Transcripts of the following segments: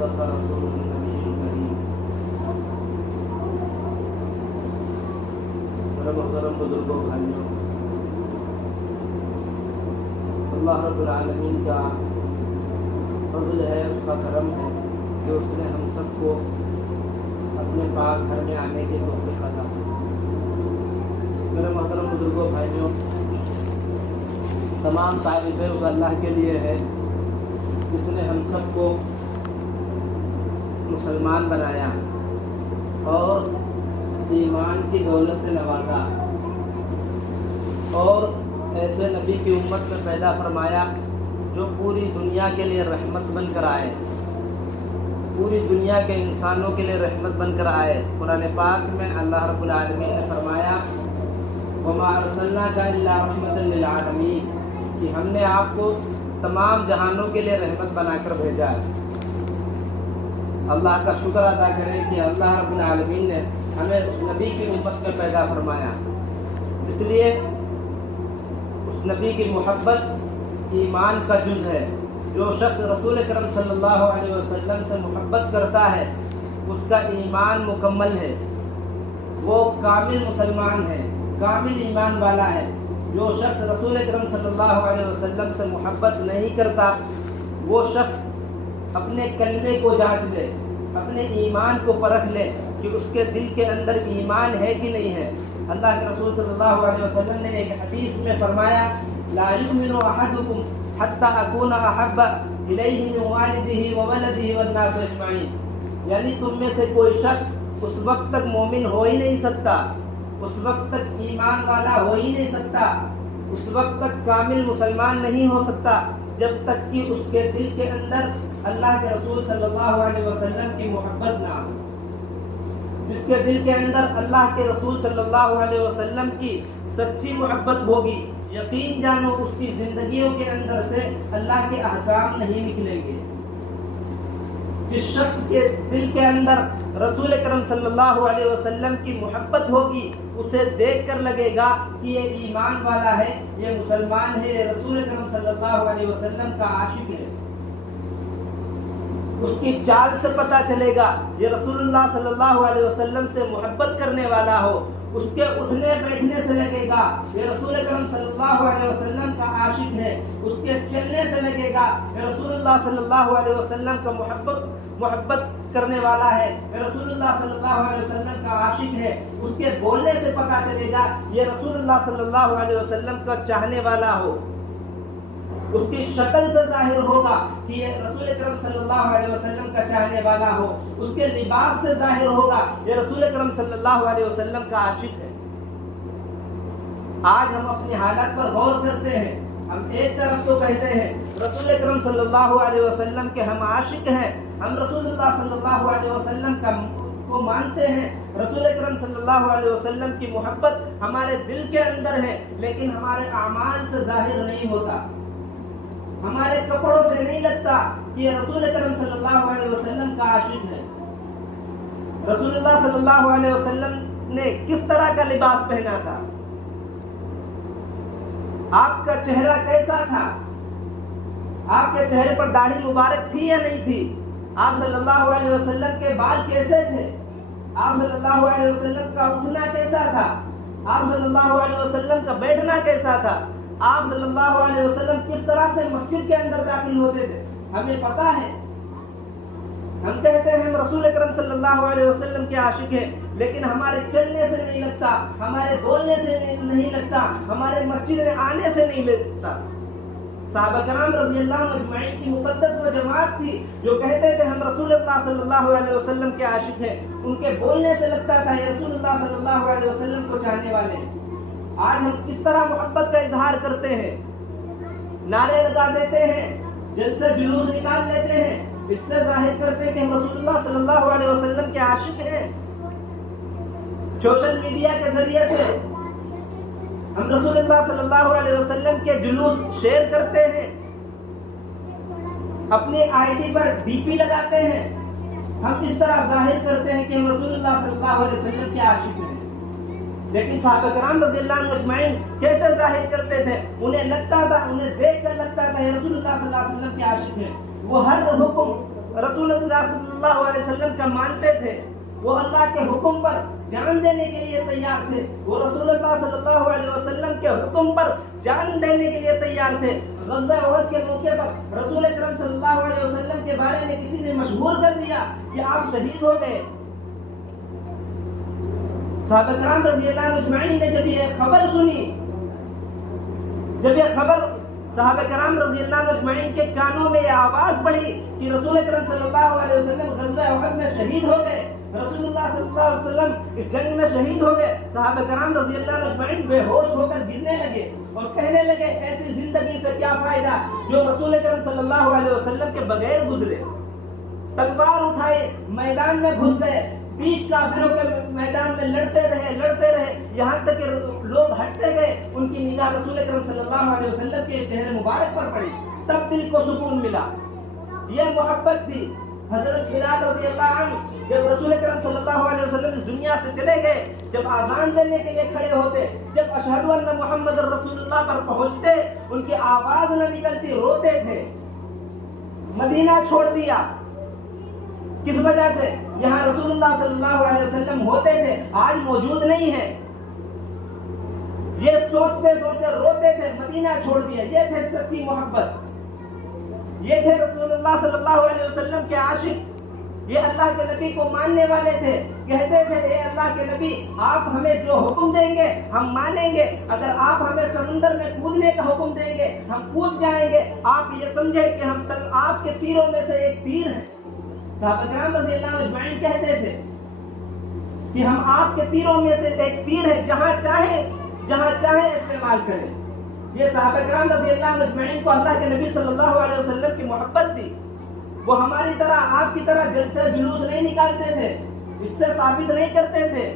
صدق رسول النبی الکریم۔ میرے محترم بزرگوں، بھائیوں، اللہ رب العالمین کا فضل ہے، اس کا کرم ہے کہ اس نے ہم سب کو اپنے پاک گھر میں آنے کی توفیق عطا کی۔ میرے محترم بزرگوں، بھائیوں، تمام تعریفیں اس اللہ کے لیے ہے جس نے ہم سب کو مسلمان بنایا اور ایمان کی دولت سے نوازا اور ایسے نبی کی امت میں پیدا فرمایا جو پوری دنیا کے لیے رحمت بن کر آئے، پوری دنیا کے انسانوں کے لیے رحمت بن کر آئے۔ قرآن پاک میں اللہ رب العالمین نے فرمایا وَمَا أَرْسَلْنَاكَ إِلَّا رَحْمَةً لِّلْعَالَمِينَ کہ ہم نے آپ کو تمام جہانوں کے لیے رحمت بنا کر بھیجا ہے۔ اللہ کا شکر ادا کریں کہ اللہ رب العالمین نے ہمیں اس نبی کی امت میں پیدا فرمایا۔ اس لیے اس نبی کی محبت ایمان کا جز ہے۔ جو شخص رسول اکرم صلی اللہ علیہ وسلم سے محبت کرتا ہے اس کا ایمان مکمل ہے، وہ کامل مسلمان ہے، کامل ایمان والا ہے۔ جو شخص رسول اکرم صلی اللہ علیہ وسلم سے محبت نہیں کرتا وہ شخص اپنے کلمے کو جانچ لے، اپنے ایمان کو پرکھ لے کہ اس کے دل کے اندر ایمان ہے کہ نہیں ہے۔ اللہ کے رسول صلی اللہ علیہ وسلم نے ایک حدیث میں فرمایا لا یؤمن احدکم حتی اکون احب الیہ من والدہ وولدہ والناس اجمعین، یعنی تم میں سے کوئی شخص اس وقت تک مومن ہو ہی نہیں سکتا، اس وقت تک ایمان والا ہو ہی نہیں سکتا، اس وقت تک کامل مسلمان نہیں ہو سکتا جب تک کہ اس کے دل کے اندر اللہ کے رسول صلی اللہ علیہ وسلم کی محبت نہ ہو۔ جس کے دل کے اندر اللہ کے رسول صلی اللہ علیہ وسلم کی سچی محبت ہوگی، یقین جانو اس کی زندگیوں کے اندر سے اللہ کے احکام نہیں نکلیں گے۔ جس شخص کے دل کے اندر رسول اکرم صلی اللہ علیہ وسلم کی محبت ہوگی اسے دیکھ کر لگے گا کہ یہ ایمان والا ہے، یہ مسلمان ہے، یہ رسول اکرم صلی اللہ علیہ وسلم کا عاشق ہے۔ اس کی چال سے پتہ چلے گا یہ رسول اللہ صلی اللہ علیہ وسلم سے محبت کرنے والا ہو۔ اس کے اٹھنے بیٹھنے سے لگے گا یہ رسول اکرم صلی اللہ علیہ وسلم کا عاشق ہے۔ اس کے چلنے سے لگے گا یہ رسول اللہ صلی اللہ علیہ وسلم کا محبت کرنے والا ہے، یہ رسول اللہ صلی اللہ علیہ وسلم کا عاشق ہے۔ اس کے بولنے سے پتہ چلے گا یہ رسول اللہ صلی اللہ علیہ وسلم کا چاہنے والا ہو۔ اس کی شکل سے ظاہر ہوگا کہ یہ رسول اکرم صلی اللہ علیہ وسلم کا چاہنے والا ہو۔ اس کے لباس سے ظاہر ہوگا یہ رسول اکرم صلی اللہ علیہ وسلم کا عاشق ہے۔ آج ہم اپنی حالت پر غور کرتے ہیں، ہم ایک طرف تو کہتے ہیں رسول اکرم صلی اللہ علیہ وسلم کے ہم عاشق ہیں، ہم رسول اللہ صلی اللہ علیہ وسلم کو مانتے ہیں، رسول اکرم صلی اللہ علیہ وسلم کی محبت ہمارے دل کے اندر ہے، لیکن ہمارے اعمال سے ظاہر نہیں ہوتا، ہمارے کپڑوں سے نہیں لگتا کہ یہ رسول اکرم صلی اللہ علیہ وسلم کا عاشق ہے۔ رسول اللہ صلی اللہ علیہ وسلم نے کس طرح کا لباس پہنا تھا؟ آپ کا چہرہ کیسا تھا؟ آپ کے چہرے پر داڑھی مبارک تھی یا نہیں تھی؟ آپ صلی اللہ علیہ وسلم کے بال کیسے تھے؟ آپ صلی اللہ علیہ وسلم کا اٹھنا کیسا تھا؟ آپ صلی اللہ علیہ وسلم کا بیٹھنا کیسا تھا؟ آپ صلی اللہ علیہ وسلم کس طرح سے مسجد کے اندر داخل ہوتے تھے؟ ہمیں پتہ ہے۔ ہم کہتے ہیں ہم رسول اکرم صلی اللہ علیہ وسلم کے عاشق ہیں، لیکن ہمارے چلنے سے نہیں لگتا، ہمارے بولنے سے نہیں لگتا، ہمارے مسجد میں آنے سے نہیں لگتا۔ صحابہ کرام رضی اللہ عنہم اجمعین کی مقدس و جماعت تھی جو کہتے تھے ہم رسول اللہ صلی اللہ علیہ وسلم کے عاشق ہیں، ان کے بولنے سے لگتا تھا یہ رسول اللہ صلی اللہ علیہ وسلم کو چاہنے والے ہیں۔ آج ہم کس طرح محبت کا اظہار کرتے ہیں؟ نعرے لگا دیتے ہیں، جلسے جلوس نکال لیتے ہیں، اس سے ظاہر کرتے ہیں کہ ہم رسول اللہ صلی اللہ علیہ وسلم کے عاشق ہیں۔ سوشل میڈیا کے ذریعے سے ہم رسول اللہ صلی اللہ علیہ وسلم کے جلوس شیئر کرتے ہیں، اپنی I D per D P لگاتے ہیں، ہم اس طرح ظاہر کرتے ہیں کہ ہم رسول اللہ صلی اللہ علیہ وسلم کے عاشق ہیں۔ لیکن صحابہ کرام رضی اللہ عنہم اجمعین کیسے ظاہر کرتے تھے؟ انہیں لگتا تھا، انہیں دیکھ کر لگتا تھا یہ رسول اللہ صلی اللہ علیہ وسلم کے عاشق ہیں۔ وہ ہر حکم رسول رسول اللہ صلی اللہ علیہ وسلم کا مانتے تھے، وہ اللہ کے حکم پر جان دینے کے لیے تیار تھے، وہ رسول اللہ صلی اللہ علیہ وسلم کے حکم پر جان دینے کے لیے تیار تھے۔ غزوہ احد کے موقع پر رسول اکرم صلی اللہ علیہ وسلم کے بارے میں کسی نے مشہور کر دیا کہ آپ شہید ہو گئے۔ صحابہ کرام رضی اللہ عنہ اجمعین نے جب یہ خبر سنی، جب یہ خبر صحابہ کرام رضی اللہ عنہ اجمعین کے کانوں میں یہ آواز پڑی کہ رسول اکرم صلی اللہ علیہ وسلم غزوہ احد میں شہید ہو گئے، رسول اللہ صلی اللہ علیہ وسلم اس جنگ میں شہید ہو گئے، صحابہ کرام رضی اللہ عنہ اجمعین بے ہوش ہو کر گرنے لگے اور کہنے لگے ایسی زندگی سے کیا فائدہ جو رسول اکرم صلی اللہ علیہ وسلم کے بغیر گزرے۔ تلوار اٹھائے میدان میں گھس گئے، بیچ کافروں کے میدان میں لڑتے رہے یہاں تک کہ لوگ ہٹتے گئے، ان کی نگاہ رسول اکرم صلی اللہ علیہ وسلم کے چہرے مبارک پر پڑی، تب دل کو سکون ملا۔ یہ محبت تھی۔ حضرت بلال رضی اللہ عنہ جب رسول اکرم صلی اللہ علیہ وسلم اس دنیا سے چلے گئے، جب آذان دینے کے لیے کھڑے ہوتے، جب اشہد ان محمد رسول اللہ پر پہنچتے، ان کی آواز نہ نکلتی، روتے تھے۔ مدینہ چھوڑ دیا، کس وجہ سے؟ یہاں رسول اللہ صلی اللہ علیہ وسلم ہوتے تھے، آج موجود نہیں ہے۔ یہ سوچتے سوچتے روتے تھے، مدینہ چھوڑ دیا۔ یہ تھے سچی محبت، یہ تھے رسول اللہ صلی اللہ علیہ وسلم کے عاشق، یہ اللہ کے نبی کو ماننے والے تھے۔ کہتے تھے اے اللہ کے نبی، آپ ہمیں جو حکم دیں گے ہم مانیں گے، اگر آپ ہمیں سمندر میں کودنے کا حکم دیں گے ہم کود جائیں گے، آپ یہ سمجھے کہ ہم آپ کے تیروں میں سے ایک تیر ہیں۔ صحابہ کرام رضی اللہ عنہ اجمعین کہتے تھے کہ ہم آپ کے تیروں میں سے ایک تیر ہے، جہاں چاہیں استعمال کریں۔ یہ صحابہ کرام رضی اللہ عنہ اجمعین کو اللہ کے نبی صلی اللہ علیہ وسلم کی محبت تھی۔ وہ ہماری طرح، آپ کی طرح جلسے جلوس نہیں نکالتے تھے، اس سے ثابت نہیں کرتے تھے،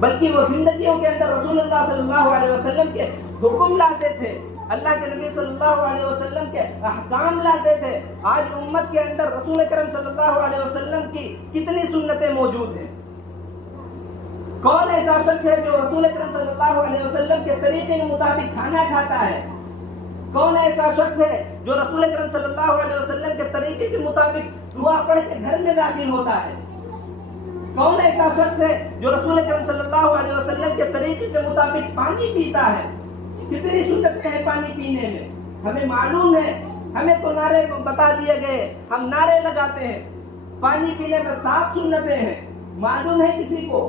بلکہ وہ زندگیوں کے اندر رسول اللہ صلی اللہ علیہ وسلم کے حکم لاتے تھے، اللہ کے نبی صلی اللہ علیہ وسلم کے احکام لاتے تھے۔ آج امت کے اندر رسول اکرم صلی اللہ علیہ وسلم کی کتنی سنتیں موجود ہیں؟ کون ایسا شخص ہے جو رسول اکرم صلی اللہ علیہ وسلم کے طریقے کے مطابق کھانا کھاتا ہے؟ کون ایسا شخص ہے جو رسول اکرم صلی اللہ علیہ وسلم کے طریقے کے مطابق دعا پڑھ کے گھر میں داخل ہوتا ہے؟ کون ایسا شخص ہے جو رسول اکرم صلی اللہ علیہ وسلم کے طریقے کے مطابق پانی پیتا ہے؟ کتنی سنتیں ہیں پانی پینے میں، ہمیں معلوم ہے، ہمیں تو نعرے بتا دیے گئے، ہم نعرے لگاتے ہیں۔ پانی پینے میں 7 سنتیں ہیں، معلوم ہے کسی کو؟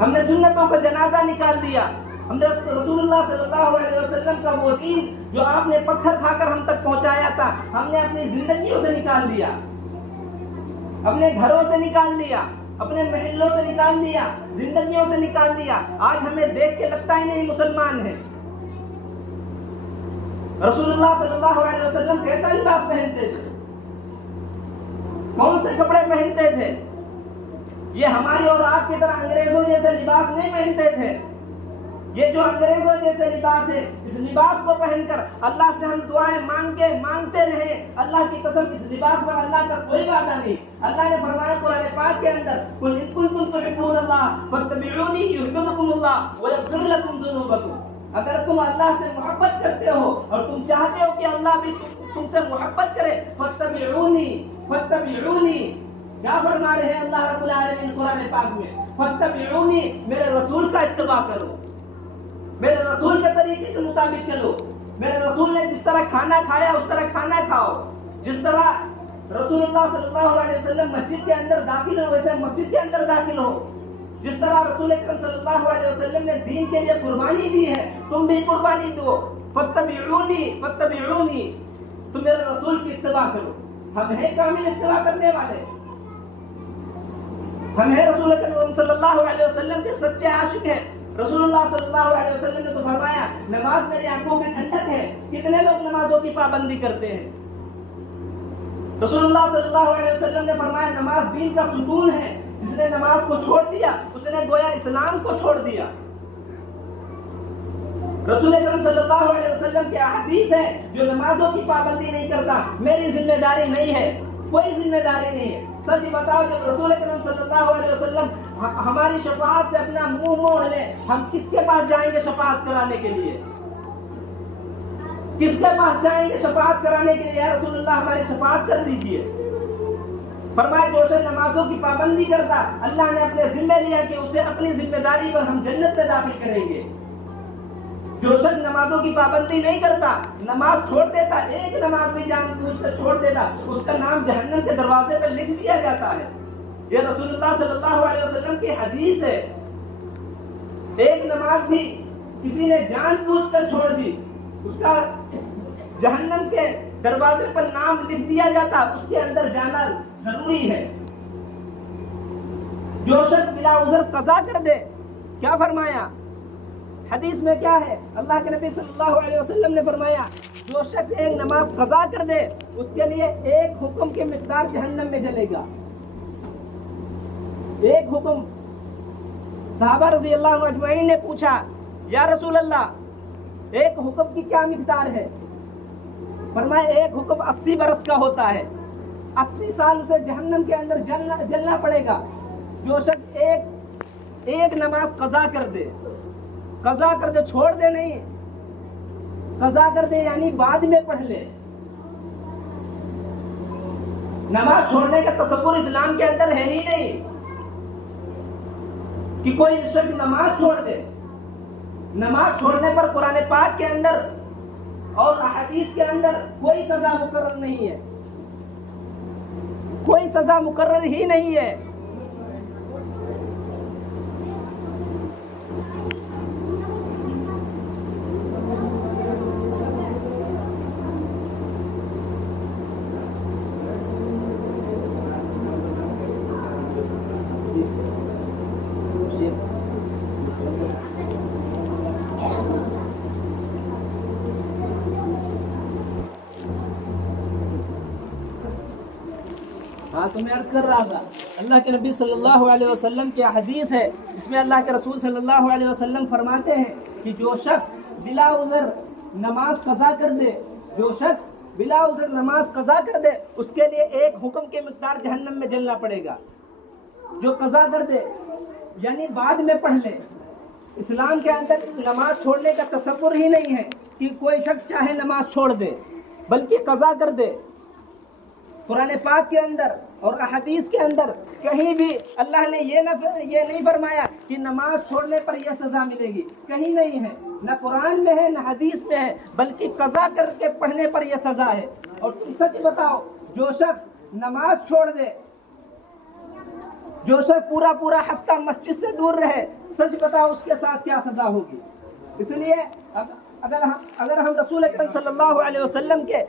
ہم نے سنتوں کا جنازہ نکال دیا، ہم نے رسول اللہ صلی اللہ علیہ وسلم کا وہ دین جو آپ نے پتھر کھا کر ہم تک پہنچایا تھا، ہم نے اپنی زندگیوں سے نکال دیا، اپنے گھروں سے نکال دیا، اپنے محلوں سے نکال دیا، زندگیوں سے نکال دیا۔ آج ہمیں دیکھ کے لگتا ہی نہیں مسلمان ہیں۔ رسول اللہ صلی اللہ علیہ وسلم کیسا لباس پہنتے تھے؟ کون سے کپڑے پہنتے تھے؟ یہ ہماری اور آپ کی طرح انگریزوں جیسے لباس نہیں پہنتے تھے۔ یہ جو انگریزوں جیسے لباس ہے، اس لباس کو پہن کر اللہ سے ہم دعائیں مانگتے رہے، اللہ کی قسم اس لباس پر اللہ کا کوئی وعدہ نہیں۔ اللہ نے فرمایا قرآن پاک کے اندر قل ان کنتم تحبون اللہ فاتبعونی یحببکم اللہ ویغفر لکم ذنوبکم۔ اگر تم اللہ سے محبت کرتے ہو اور تم چاہتے ہو کہ اللہ بھی تم سے محبت کرے، فاتبعونی کیا فرما رہے ہیں اللہ رب العالمین قرآن پاک میں؟ فاتبعونی، میرے رسول کا اتباع کرو، میرے رسول کے طریقے کے مطابق چلو۔ میرے رسول نے جس طرح کھانا کھایا اس طرح کھانا کھاؤ، جس طرح رسول اللہ صلی اللہ علیہ وسلم مسجد کے اندر داخل ہو ویسے مسجد کے اندر داخل ہو، جس طرح رسول اکرم صلی اللہ علیہ وسلم نے دین کے لیے قربانی دی ہے تم بھی قربانی دو۔ فاتبعونی، تم میرے رسول کی اتباع کرو۔ ہم ہیں کامل اتباع کرنے والے، ہم ہیں رسول اکرم صلی اللہ علیہ وسلم کے سچے عاشق ہیں۔ رسول اللہ صلی اللہ علیہ وسلم نے تو فرمایا نماز میری آنکھوں میں ٹھنڈک ہے۔ کتنے لوگ نمازوں کی پابندی کرتے ہیں؟ رسول اللہ صلی اللہ علیہ وسلم نے فرمایا نماز دین کا ستون ہے، جس نے نماز کو چھوڑ دیا اس نے گویا اسلام کو چھوڑ دیا۔ رسول اکرم صلی اللہ علیہ وسلم کے احادیث ہے جو نمازوں کی پابندی نہیں کرتا میری ذمہ داری نہیں ہے، کوئی ذمہ داری نہیں ہے۔ سچ بتاؤ جب رسول اکرم صلی اللہ علیہ وسلم ہماری شفاعت سے اپنا منہ موڑ لے، ہم کس کے پاس جائیں گے شفاعت کرانے کے لیے؟ کس کے پاس جائیں گے شفاعت کرانے کے لیے؟ یا رسول اللہ ہماری شفاعت کر دیجیے۔ فرمایا جو شخص نمازوں کی پابندی کرتا اللہ نے اپنے ذمہ لیا کہ اسے اپنی ذمہ داری پر ہم جنت میں داخل کریں گے۔ جو شخص نمازوں کی پابندی نہیں کرتا، نماز چھوڑ دیتا، ایک نماز بھی جان بوجھ کر چھوڑ دیتا، اس کا نام جہنم کے دروازے پر لکھ دیا جاتا ہے۔ یہ رسول اللہ صلی اللہ علیہ وسلم کی حدیث ہے۔ ایک نماز بھی کسی نے جان بوجھ کر چھوڑ دی، اس کا جہنم کے دروازے پر نام لکھ دیا جاتا، اس کے اندر جانا ضروری ہے۔ جو شخص بلا عذر قضا کر دے، کیا فرمایا حدیث میں؟ کیا ہے؟ اللہ کے نبی صلی اللہ علیہ وسلم نے فرمایا جو شخص ایک نماز قضا کر دے اس کے لیے ایک حکم کی مقدار جہنم میں جلے گا۔ ایک حکم۔ صحابہ رضی اللہ عنہ اجمعین نے پوچھا یا رسول اللہ ایک حکم کی کیا مقدار ہے؟ فرمایا ایک حکم 80 برس کا ہوتا ہے، 80 سال اسے جہنم کے اندر جلنا پڑے گا۔ جو شخص ایک نماز قضا کر دے، قضا کر دے، چھوڑ دے نہیں، قضا کر دے یعنی بعد میں پڑھ لے۔ نماز چھوڑنے کا تصور اسلام کے اندر ہے ہی نہیں کہ کوئی شخص نماز چھوڑ دے۔ نماز چھوڑنے پر قرآن پاک کے اندر اور احادیث کے اندر کوئی سزا مقرر نہیں ہے، کوئی سزا مقرر ہی نہیں ہے۔ ہاں تو میں عرض کر رہا تھا اللہ کے نبی صلی اللہ علیہ وسلم کی حدیث ہے جس میں اللہ کے رسول صلی اللہ علیہ وسلم فرماتے ہیں کہ جو شخص بلا عذر نماز قضا کر دے، جو شخص بلا عذر نماز قضا کر دے اس کے لیے ایک حکم کی مقدار جہنم میں جلنا پڑے گا۔ جو قضا کر دے یعنی بعد میں پڑھ لے۔ اسلام کے اندر نماز چھوڑنے کا تصور ہی نہیں ہے کہ کوئی شخص چاہے نماز چھوڑ دے، بلکہ قضا کر دے۔ قرآن پاک کے اندر اور احادیث کے اندر کہیں بھی اللہ نے یہ نہیں فرمایا کہ نماز چھوڑنے پر یہ سزا ملے گی، کہیں نہیں ہے، نہ قرآن میں ہے نہ حدیث میں ہے، بلکہ قضا کر کے پڑھنے پر یہ سزا ہے۔ اور تم سچ بتاؤ جو شخص نماز چھوڑ دے، جو شخص پورا ہفتہ مسجد سے دور رہے، سچ بتاؤ اس کے ساتھ کیا سزا ہوگی۔ اس لیے اگر ہم رسول اکرم صلی اللہ علیہ وسلم کے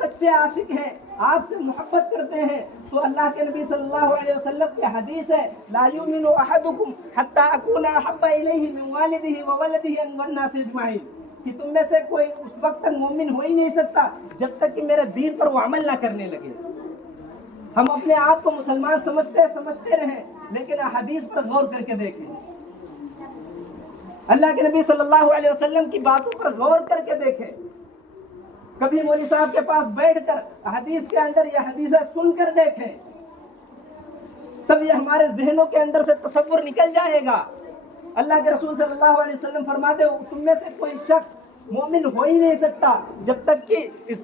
سچے عاشق ہیں، آپ سے محبت کرتے ہیں، تو اللہ کے نبی صلی اللہ علیہ وسلم کی حدیث ہے لا یؤمن احدکم حتی اکون احب الیہ من والدہ وولدہ والناس اجمعین، کہ تم میں سے کوئی اس وقت تک مومن ہو ہی نہیں سکتا جب تک کہ میرے دین پر وہ عمل نہ کرنے لگے۔ ہم اپنے آپ کو مسلمان سمجھتے رہیں، لیکن حدیث پر غور کر کے دیکھیں، اللہ کے نبی صلی اللہ علیہ وسلم کی باتوں پر غور کر کے دیکھیں۔ کبھی مولوی صاحب کے پاس بیٹھ کر حدیث کے اندر یہ حدیثیں سن کر دیکھیں، تب یہ ہمارے ذہنوں کے اندر سے تصور نکل جائے گا۔ اللہ کے رسول صلی اللہ علیہ وسلم فرماتے ہو تم میں سے کوئی شخص مومن ہو ہی نہیں سکتا جب تک کہ اس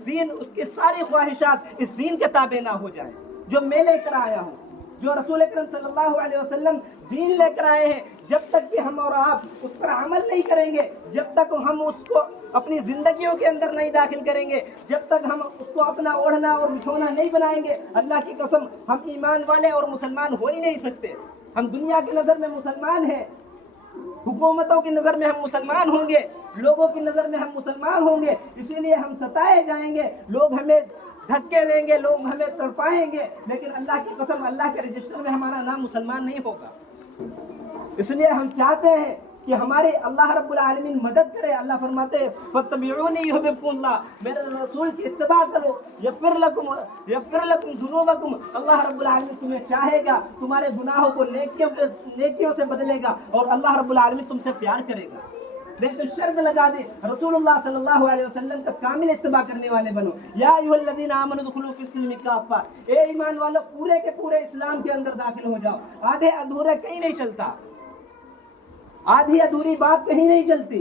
کی ساری خواہشات اس دین کے تابع نہ ہو جائیں جو میں لے کر آیا ہوں، جو رسول اکرم صلی اللہ علیہ وسلم دین لے کر آئے ہیں۔ جب تک کہ ہم اور آپ اس پر عمل نہیں کریں گے، جب تک ہم اس کو اپنی زندگیوں کے اندر نہیں داخل کریں گے، جب تک ہم اس کو اپنا اوڑھنا اور بچھونا نہیں بنائیں گے، اللہ کی قسم ہم ایمان والے اور مسلمان ہو ہی نہیں سکتے۔ ہم دنیا کی نظر میں مسلمان ہیں، حکومتوں کی نظر میں ہم مسلمان ہوں گے، لوگوں کی نظر میں ہم مسلمان ہوں گے، اسی لیے ہم ستائے جائیں گے، لوگ ہمیں دھکے دیں گے، لوگ ہمیں تڑپائیں گے، لیکن اللہ کی قسم اللہ کے رجسٹر میں ہمارا نام مسلمان نہیں ہوگا۔ اس لیے ہم چاہتے ہیں کہ ہمارے اللہ رب العالمین مدد کرے۔ اللہ فرماتے ہیں فَاتَّبِعُونِي يُحْبِبْكُمُ اللَّهُ، میرے رسول کی اتباع کرو، یغفر لکم ذنوبکم، اللہ رب العالمین تمہیں چاہے گا، تمہارے گناہوں کو نیکیوں سے بدلے گا، اور اللہ رب العالمین تم سے پیار کرے گا۔ لیکن شرط لگا دے رسول اللہ صلی اللہ علیہ وسلم کا کامل اتباع کرنے والے بنو۔ یا ایھا الذین آمنوا ادخلوا فی السلم کافہ، اے ایمان والو پورے کے پورے اسلام کے اندر داخل ہو جاؤ۔ آدھے ادھورے کہیں نہیں چلتا، آدھی ادھوری بات کہیں نہیں چلتی۔